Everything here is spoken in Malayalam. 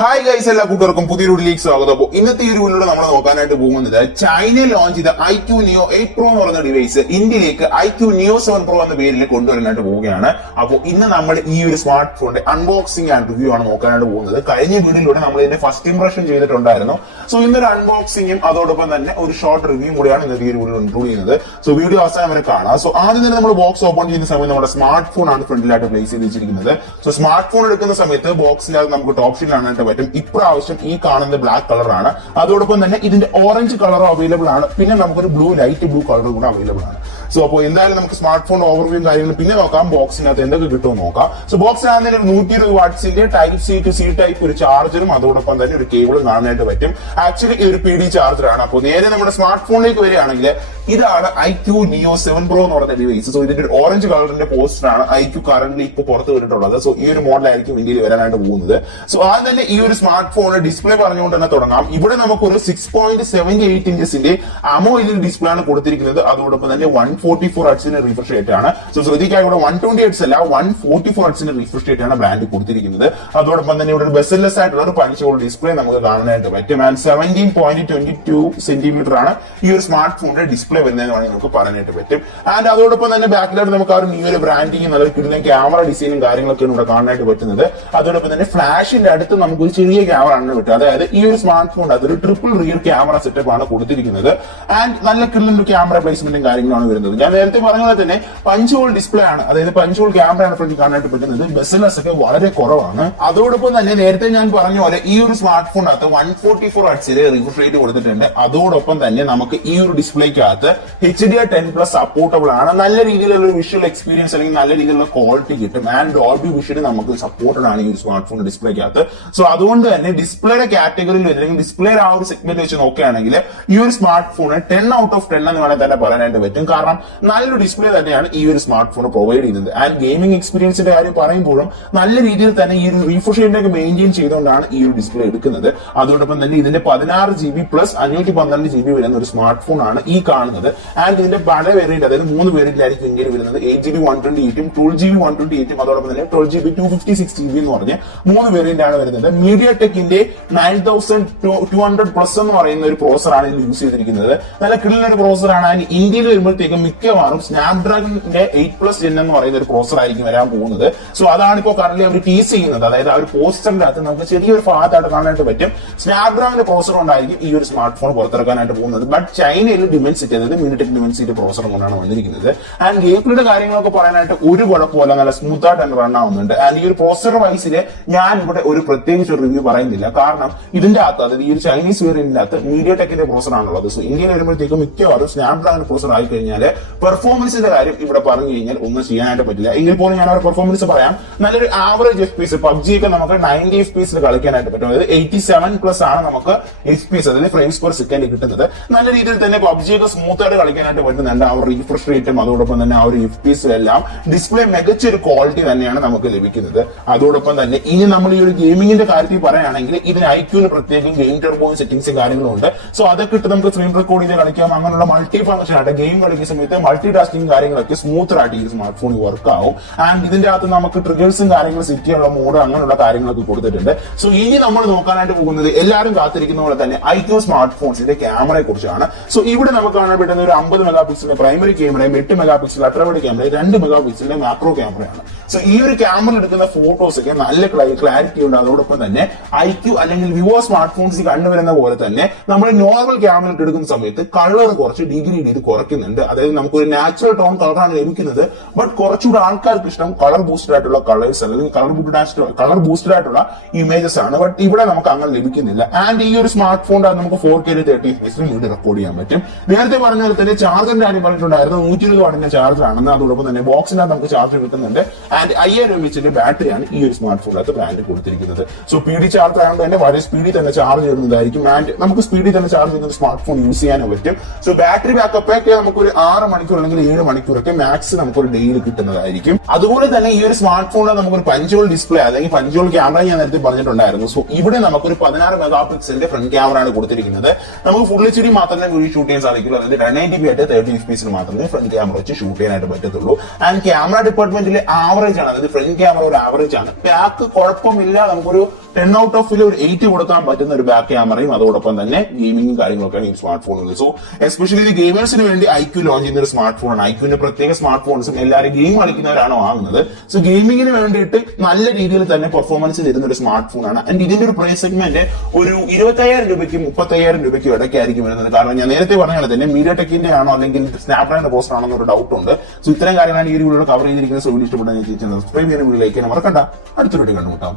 ഹായ് ഗൈസ്, എല്ലാ കൂട്ടുകാർക്കും പുതിയൊരു വീഡിയോയിലേക്ക് സ്വാഗതം. അപ്പോൾ ഇന്നത്തെ ഈ ഒരു വീഡിയോയിൽ നമ്മൾ നോക്കാനായിട്ട് പോകുന്നത് ചൈനയിൽ ലോഞ്ച് ചെയ്ത IQOO Neo 8 Pro എന്ന് പറയുന്ന ഡിവൈസ് ഇന്ത്യയിലേക്ക് IQOO Neo 7 Pro എന്ന പേരിൽ കൊണ്ടുവരാനായിട്ട് പോവുകയാണ്. അപ്പോൾ ഇന്ന് നമ്മൾ ഈ ഒരു സ്മാർട്ട് ഫോണിന്റെ അൺബോക്സിംഗ് ആൻഡ് റിവ്യൂ ആണ് നോക്കാനായിട്ട് പോകുന്നത്. കഴിഞ്ഞ വീഡിയോയിലൂടെ നമ്മൾ ഇതിന്റെ ഫസ്റ്റ് ഇംപ്രഷൻ ചെയ്തിട്ടുണ്ടായിരുന്നു. സോ ഇന്നൊരു അൺബോക്സിംഗും അതോടൊപ്പം തന്നെ ഒരു ഷോർട്ട് റിവ്യൂ കൂടിയാണ് ഇന്നത്തെ ഈ ഒരു വീഡിയോ ഇൻക്ലൂഡ് ചെയ്യുന്നത്. സോ വീഡിയോ അവസാനം വരെ കാണാം. സോ ആദ്യം തന്നെ നമ്മൾ ബോക്സ് ഓപ്പൺ ചെയ്യുന്ന സമയത്ത് നമ്മുടെ സ്മാർട്ട് ഫോൺ ആണ് ഫ്രണ്ടിലായിട്ട് പ്ലേസ് ചെയ്ത് വെച്ചിരിക്കുന്നത്. സോ സ്മാർട്ട് ഫോൺ എടുക്കുന്ന സമയത്ത് ബോക്സിനകത്ത് നമുക്ക് ടോപ്പ് ഷീറ്റ് കാണാനായിട്ട് പറ്റും. ഇപ്രാവശ്യം ഈ കാണുന്നത് ബ്ലാക്ക് കളറാണ്. അതോടൊപ്പം തന്നെ ഇതിന്റെ ഓറഞ്ച് കളർ അവൈലബിൾ ആണ്. പിന്നെ നമുക്കൊരു ലൈറ്റ് ബ്ലൂ കളർ കൂടെ അവൈലബിൾ ആണ്. സോ അപ്പോൾ എന്തായാലും നമുക്ക് സ്മാർട്ട് ഫോൺ ഓവർവ്യൂ കാര്യങ്ങൾ പിന്നെ നോക്കാം. ബോക്സിനകത്ത് എന്തൊക്കെ കിട്ടുമെന്ന് നോക്കാം. സോ ബോക്സിനകത്ത് ഒരു 120 വാട്ട്സിന്റെ type C to C type ഒരു ചാർജറും അതോടൊപ്പം തന്നെ ഒരു കേബിളും കാണാനായിട്ട് പറ്റും. ആക്ച്വലി ഈ ഒരു PD ചാർജറാണ്. അപ്പോൾ നേരെ നമ്മുടെ സ്മാർട്ട് ഫോണിലേക്ക് വരികയാണെങ്കിൽ ഇതാണ് IQOO Neo 7 Pro എന്ന് പറയുന്ന ഡിവൈസ്. സോ ഇതിന്റെ ഒരു ഓറഞ്ച് കളറിന്റെ പോസ്റ്ററാണ് IQOO കറന്റ് ഇപ്പോൾ പുറത്ത് വിട്ടിട്ടുള്ളത്. സോ ഈ ഒരു മോഡലായിരിക്കും ഇന്ത്യയിൽ വരാനായിട്ട് പോകുന്നത്. സോ ആദ്യം തന്നെ ഈ ഒരു സ്മാർട്ട് ഫോൺ ഡിസ്പ്ലേ പറഞ്ഞുകൊണ്ട് തന്നെ തുടങ്ങാം. ഇവിടെ നമുക്കൊരു 6.78 ഇഞ്ചസിന്റെ AMOLED ഡിസ്പ്ലേ ആണ് കൊടുത്തിരിക്കുന്നത്. അതോടൊപ്പം തന്നെ 144 ഹെർട്സിന്റെ റിഫ്രഷ് റേറ്റ് ആണ്. സോ ശ്രദ്ധിക്കുക, ഇവിടെ 120 ഹെർട്സ് അല്ല 144 ഹെർട്സിന്റെ റിഫ്രഷ് റേറ്റ് ആണ് ബ്രാൻഡ് കൊടുത്തിരിക്കുന്നത്. അതോടൊപ്പം തന്നെ ഇവിടെ ഒരു ബെസൽലെസ് ആയിട്ടുള്ള ഒരു പഞ്ച് ഹോൾ ഡിസ്പ്ലേ നമുക്ക് കാണാനായിട്ട് പറ്റും. ആൻഡ് 17.22 സെന്റിമീറ്റർ ആണ് ഈ ഒരു സ്മാർട്ട് ഫോണിന്റെ ഡിസ്പ്ലേ വരുന്നതെന്ന് വേണമെങ്കിൽ നമുക്ക് പറയാനായിട്ട് പറ്റും. ആൻഡ് അതോടൊപ്പം തന്നെ ബാക്കിലായിട്ട് നമുക്ക് ആ ഒരു ഈ ഒരു ബ്രാൻഡിങ് നല്ല കിട്ടുന്ന ക്യാമറ ഡിസൈനും കാര്യങ്ങളൊക്കെയാണ് ഇവിടെ കാണാനായിട്ട് പറ്റുന്നത്. അതോടൊപ്പം തന്നെ ഫ്ലാഷിന്റെ അടുത്ത് നമുക്ക് ഒരു ചെറിയ ക്യാമറ ആണ് കിട്ടുക. അതായത് ഈ ഒരു സ്മാർട്ട് ഫോൺ അതൊരു ട്രിപ്പിൾ റിയർ ക്യാമറ സെറ്റപ്പ് ആണ് കൊടുത്തിരിക്കുന്നത്. ആൻഡ് നല്ല കിട്ടുന്ന ക്യാമറ പ്ലേസ്മെന്റും കാര്യങ്ങളാണ് വരുന്നത്. ഞാൻ നേരത്തെ പറഞ്ഞ പോലെ തന്നെ പഞ്ച് ഹോൾ ഡിസ്പ്ലേ ആണ്, അതായത് പഞ്ച് ഹോൾ ക്യാമറയാണ് ഫ്രണ്ട് കാണാനായിട്ട് പറ്റുന്നത്. ബെസൽസ് ഒക്കെ വളരെ കുറവാണ്. അതോടൊപ്പം തന്നെ നേരത്തെ ഞാൻ പറഞ്ഞ പോലെ ഈ ഒരു സ്മാർട്ട് ഫോണിനകത്ത് 144 ഹെർട്സിലെ റിഫ്രഷ് റേറ്റ് കൊടുത്തിട്ടുണ്ട്. അതോടൊപ്പം തന്നെ നമുക്ക് ഈ ഒരു ഡിസ്പ്ലേക്കകത്ത് HDR10+ സപ്പോർട്ടബിൾ ആണ്. നല്ല രീതിയിലുള്ള ഒരു വിഷ്വൽ എക്സ്പീരിയൻസ് അല്ലെങ്കിൽ നല്ല രീതിയിലുള്ള ക്വാളിറ്റി കിട്ടും. ആൻഡ് ഡോൾബി വിഷ്വൽ നമുക്ക് സപ്പോർട്ടഡ് ആണ് ഈ ഒരു സ്മാർട്ട് ഫോൺ ഡിസ്പ്ലേക്കകത്ത്. സോ അതുകൊണ്ട് തന്നെ ഡിസ്പ്ലേയുടെ കാറ്റഗറിയിൽ അല്ലെങ്കിൽ ഡിസ്പ്ലേയുടെ ആ ഒരു സെഗ്മെന്റ് വെച്ച് നോക്കുകയാണെങ്കിൽ ഈ ഒരു സ്മാർട്ട് ഫോൺ 10 ഔട്ട് ഓഫ് 10 എന്ന് വേണമെങ്കിൽ തന്നെ പറയാനായിട്ട് പറ്റും. കാരണം നല്ലൊരു ഡിസ്പ്ലേ തന്നെയാണ് ഈ ഒരു സ്മാർട്ട് ഫോൺ പ്രൊവൈഡ് ചെയ്യുന്നത്. ആൻഡ് ഗെയിമിംഗ് എക്സ്പീരിയൻസിന്റെ കാര്യം പറയുമ്പോഴും നല്ല രീതിയിൽ തന്നെ ഈ ഒരു റിഫ്രഷ് റേറ്റ് ഒക്കെ മെയിൻറ്റെയിൻ ചെയ്തുകൊണ്ടാണ് ഈ ഒരു ഡിസ്പ്ലേ എടുക്കുന്നത്. അതോടൊപ്പം തന്നെ ഇതിന്റെ 16 GB പ്ലസ് 512 GB വരുന്ന ഒരു സ്മാർട്ട് ഫോൺ ആണ് ഈ കാണുന്നത്. ആൻഡ് ഇതിന്റെ പല വേരിയന്റ്, അതായത് 3 വേരിയന്റിലായിരിക്കും ഇന്ത്യയിൽ വരുന്നത്. 8GB 128ഉം 12GB 128ഉം അതോടൊപ്പം തന്നെ 12GB 256GB എന്ന് പറഞ്ഞ് 3 വേരിയന്റ് ആണ് വരുന്നത്. MediaTekന്റെ 9200+ എന്ന് പറയുന്ന ഒരു പ്രോസറാണ് ഇതിൽ യൂസ് ചെയ്തിരിക്കുന്നത്. നല്ല കിടിലൊരു പ്രോസറാണ്. ആൻഡ് ഇന്ത്യയിൽ വരുമ്പോഴത്തേക്കും മിക്കവാറും സ്നാപ്ഡ്രാഗന്റെ 8+ Gen എന്ന് പറയുന്ന ഒരു പ്രോസർ ആയിരിക്കും വരാൻ പോകുന്നത്. സോ അതാണ് ഇപ്പോൾ കറന്റ് അവർ ടീസ് ചെയ്യുന്നത്. അതായത് ആ ഒരു പോസ്റ്ററിന്റെ അകത്ത് നമുക്ക് ചെറിയൊരു ഭാഗത്തായിട്ട് കാണാനായിട്ട് പറ്റും സ്നാപ്ഡ്രാഗന്റെ പ്രോസർ കൊണ്ടായിരിക്കും ഈ ഒരു സ്മാർട്ട് ഫോൺ പുറത്തിറക്കാനായിട്ട് പോകുന്നത്. ബട്ട് ചൈനയിൽ ഡിമെൻസിറ്റി, അതായത് MediaTek ഡിമെൻസിറ്റി പ്രോസർ കൊണ്ടാണ് വന്നിരിക്കുന്നത്. ആൻഡ് ഗെയിം പ്ലേയുടെ കാര്യങ്ങളൊക്കെ പറയാനായിട്ട് ഒരു കുഴപ്പമില്ല, നല്ല സ്മൂത്ത് ആയിട്ട് തന്നെ റൺ ആവുന്നുണ്ട്. ആൻഡ് ഈ ഒരു പ്രോസർ വൈസില് ഞാൻ ഇവിടെ ഒരു പ്രത്യേകിച്ച് ഒരു റിവ്യൂ പറയുന്നില്ല. കാരണം ഇതിന്റെ അകത്ത്, അതായത് ഈ ഒരു ചൈനീസ് വേരിയന്റിന്റെ അകത്ത് MediaTekന്റെ പ്രോസർ ആണുള്ളത്. സോ ഇന്ത്യയിൽ വരുമ്പോഴത്തേക്കും മിക്കവാറും സ്നാപ്ഡ്രാഗൺ പ്രോസർ ആയി കഴിഞ്ഞാൽ പെർഫോമൻസിന്റെ കാര്യം ഇവിടെ പറഞ്ഞു കഴിഞ്ഞാൽ ഒന്നും ചെയ്യാനായിട്ട് പറ്റില്ല. എങ്കിൽ പോലും ഞാൻ ഒരു പെർഫോമൻസ് പറയാം. നല്ലൊരു ആവറേജ് FPS, PUBG ഒക്കെ നമുക്ക് 90 FPS കളിക്കാനായിട്ട് പറ്റും. അതായത് 87+ ആണ് നമുക്ക് FPS, അതായത് ഫ്രെയിംസ് പെർ സെക്കൻഡ് കിട്ടുന്നത്. നല്ല രീതിയിൽ തന്നെ PUBG ഒക്കെ സ്മൂത്ത് ആയിട്ട് കളിക്കാനായിട്ട് പറ്റുന്നുണ്ട്. ആ ഒരു റിഫ്രഷ് റേറ്റും അതോടൊപ്പം തന്നെ ആ ഒരു FPS എല്ലാം ഡിസ്പ്ലേ മികച്ചൊരു ക്വാളിറ്റി തന്നെയാണ് നമുക്ക് ലഭിക്കുന്നത്. അതോടൊപ്പം തന്നെ ഇനി നമ്മൾ ഈ ഒരു ഗെയിമിംഗിന്റെ കാര്യത്തിൽ പറയുകയാണെങ്കിൽ ഇതിന് IQOOന് പ്രത്യേകം ഗെയിം ടെർബോ സെറ്റിംഗ്സും കാര്യങ്ങളും ഉണ്ട്. സോ അതൊക്കെ ഇട്ട് നമുക്ക് സ്ക്രീൻ റെക്കോർഡ് ചെയ്ത് കളിക്കാം. അങ്ങനെയുള്ള മൾട്ടി ഫംഗ്ഷൻ ആയിട്ട് ഗെയിം കളിക്കുന്ന സമയത്ത് മൾട്ടി ടാസ്കിംഗ് കാര്യങ്ങളൊക്കെ സ്മൂത്ത് ആയിട്ട് ഈ സ്മാർട്ട് ഫോൺ വർക്ക് ആവും. ആൻഡ് ഇതിന്റെ അകത്ത് നമുക്ക് ട്രിഗേഴ്സും കാര്യങ്ങളും സെറ്റ് ചെയ്യാനുള്ള മോഡ് അങ്ങനെയുള്ള കാര്യങ്ങളൊക്കെ കൊടുത്തിട്ടുണ്ട്. സോ ഇനി നമ്മൾ നോക്കാനായിട്ട് പോകുന്നത് എല്ലാവരും കാത്തിരിക്കുന്ന പോലെ തന്നെ IQOO സ്മാർട്ട് ഫോൺസിന്റെ ക്യാമറയെ കുറിച്ചാണ്. സോ ഇവിടെ നമുക്ക് കാണാൻ പറ്റുന്ന ഒരു 50 മെഗാപിക്സലിന്റെ പ്രൈമറി ക്യാമറയും 8 മെഗാപിക്സൽ അൾട്രാവൈഡ് ക്യാമറയും 2 മെഗാപിക്സലിന്റെ മാക്രോ ക്യാമറയാണ്. സോ ഈ ഒരു ക്യാമറ എടുക്കുന്ന ഫോട്ടോസ് ഒക്കെ നല്ല ക്ലാരിറ്റി ഉണ്ട്. അതോടൊപ്പം തന്നെ IQOO അല്ലെങ്കിൽ വിവോ സ്മാർട്ട് ഫോൺസ് കണ്ടുവരുന്ന പോലെ തന്നെ നമ്മൾ നോർമൽ ക്യാമറ എടുക്കുന്ന സമയത്ത് കളർ കുറച്ച് ഡിഗ്രി ചെയ്ത് കുറയ്ക്കുന്നുണ്ട്. അതായത് നമുക്കൊരു നാച്ചുറൽ ടോൺ കളറാണ് ലഭിക്കുന്നത്. ബട്ട് കുറച്ചുകൂടെ ആൾക്കാർക്ക് ഇഷ്ടം കളർ ബൂസ്റ്റഡ് ആയിട്ടുള്ള കളേഴ്സ് അല്ലെങ്കിൽ കളർ ബൂസ്റ്റഡ് ആയിട്ടുള്ള ഇമേജസ് ആണ്. ബട്ട് ഇവിടെ നമുക്ക് അങ്ങനെ ലഭിക്കുന്നില്ല. ആൻഡ് ഈ ഒരു സ്മാർട്ട് ഫോൺ നമുക്ക് 4K 30 FPS വീഡിയോ റെക്കോർഡ് ചെയ്യാൻ പറ്റും. നേരത്തെ പറഞ്ഞ പോലെ തന്നെ ചാർജറിന്റെ കാര്യം പറഞ്ഞിട്ടുണ്ടായിരുന്നു. 120 വാട്ടിന്റെ ചാർജർ ആണെന്ന്. അതോടൊപ്പം തന്നെ ബോക്സിനകത്ത് നമുക്ക് ചാർജർ കിട്ടുന്നുണ്ട്. ആൻഡ് 5000 mAh ബാറ്ററിയാണ് ഈ ഒരു സ്മാർട്ട് ഫോണിനകത്ത് ബ്രാൻഡ് കൊടുത്തിരിക്കുന്നത്. സോ PD ചാർജർ ആയതുകൊണ്ട് തന്നെ വളരെ സ്പീഡിൽ തന്നെ ചാർജ് ചെയ്യുന്നതായിരിക്കും. ആൻഡ് നമുക്ക് സ്പീഡിൽ തന്നെ ചാർജ് ചെയ്യുന്ന സ്മാർട്ട് ഫോൺ യൂസ് ചെയ്യാനും പറ്റും. സോ ബാറ്ററി ബാക്കപ്പ് ഒക്കെ നമുക്കൊരു 6 മണിക്കൂർ അല്ലെങ്കിൽ 7 മണിക്കൂറൊക്കെ മാക്സ് നമുക്കൊരു ഡെയിലി കിട്ടുന്നതായിരിക്കും. അതുപോലെ തന്നെ ഈ ഒരു സ്മാർട്ട് ഫോണിൽ നമുക്കൊരു പഞ്ച് ഹോൾ ഡിസ്പ്ലേ അല്ലെങ്കിൽ പഞ്ച് ഹോൾ ക്യാമറ ഞാൻ നേരത്തെ പറഞ്ഞിട്ടുണ്ടായിരുന്നു. സോ ഇവിടെ നമുക്കൊരു 16 മെഗാപിക്സലിന്റെ ഫ്രണ്ട് ക്യാമറ ആണ് കൊടുത്തിരിക്കുന്നത്. നമുക്ക് ഫുൾ HD മാത്രമേ വീഡിയോ ഷൂട്ട് ചെയ്യാൻ സാധിക്കുള്ളൂ. അതായത് 1080p ആയിട്ട് 30 FPS മാത്രമേ ഫ്രണ്ട് ക്യാമറ വെച്ച് ഷൂട്ട് ചെയ്യാനായിട്ട് പറ്റത്തുള്ളൂ. ആൻഡ് ക്യാമറ ഡിപ്പാർട്ട്മെന്റിൽ ആവറേജ് ആണ്, അതായത് ഫ്രണ്ട് ക്യാമറ ഒരു ആവറേജ് ആണ്. ബാക്ക് കുഴപ്പമില്ല, നമുക്കൊരു 10 ഔട്ട് ഓഫ് ഒരു 8 കൊടുക്കാൻ പറ്റുന്ന ഒരു ബാക്ക് ക്യാമറയും അതോടൊപ്പം തന്നെ ഗെയിമിംഗും കാര്യങ്ങളൊക്കെയാണ് ഈ സ്മാർട്ട് ഫോണുകൾ. സോ എസ്പെഷ്യലി ഇത് ഗെയിമേഴ്സിന് വേണ്ടി IQOO ലോഞ്ച് ചെയ്യുന്ന ഒരു സ്മാർട്ട് ഫോണാണ്. IQOOന്റെ പ്രത്യേക സ്മാർട്ട് ഫോൺസും എല്ലാവരും ഗെയിം കളിക്കുന്നവരാണ് വാങ്ങുന്നത്. സോ ഗെയിമിങ്ങിന് വേണ്ടിയിട്ട് നല്ല രീതിയിൽ തന്നെ പെർഫോമൻസ് തരുന്ന ഒരു സ്മാർട്ട് ഫോണാണ്. ആൻഡ് ഇതിന്റെ ഒരു പ്രൈസ് സെഗ്മെന്റ് ഒരു 25,000 രൂപയ്ക്കും 30,000 രൂപയ്ക്കും ഇടയ്ക്കായിരിക്കും വരുന്നത്. കാരണം ഞാൻ നേരത്തെ പറഞ്ഞ പോലെ തന്നെ മീഡിയ ടെക്കിന്റെ ആണോ അല്ലെങ്കിൽ സ്നാപ്ഡ്രാഗൺ പോസ്റ്റർ ആണോ എന്നൊരു ഡൗട്ട് ഉണ്ട്. സോ ഇത്തരം കാര്യങ്ങളാണ് ഈ ഒരു വീഡിയോ കവർ ചെയ്തിരിക്കുന്നത്. സോ വീഡിയോ ഇഷ്ടപ്പെട്ടാൽ സബ്സ്ക്രൈബ് ചെയ്യുന്ന വീഡിയോയിലേക്ക് മറക്കണ്ട. അടുത്തൊരു വീഡിയോ കണ്ടുമുട്ടാം.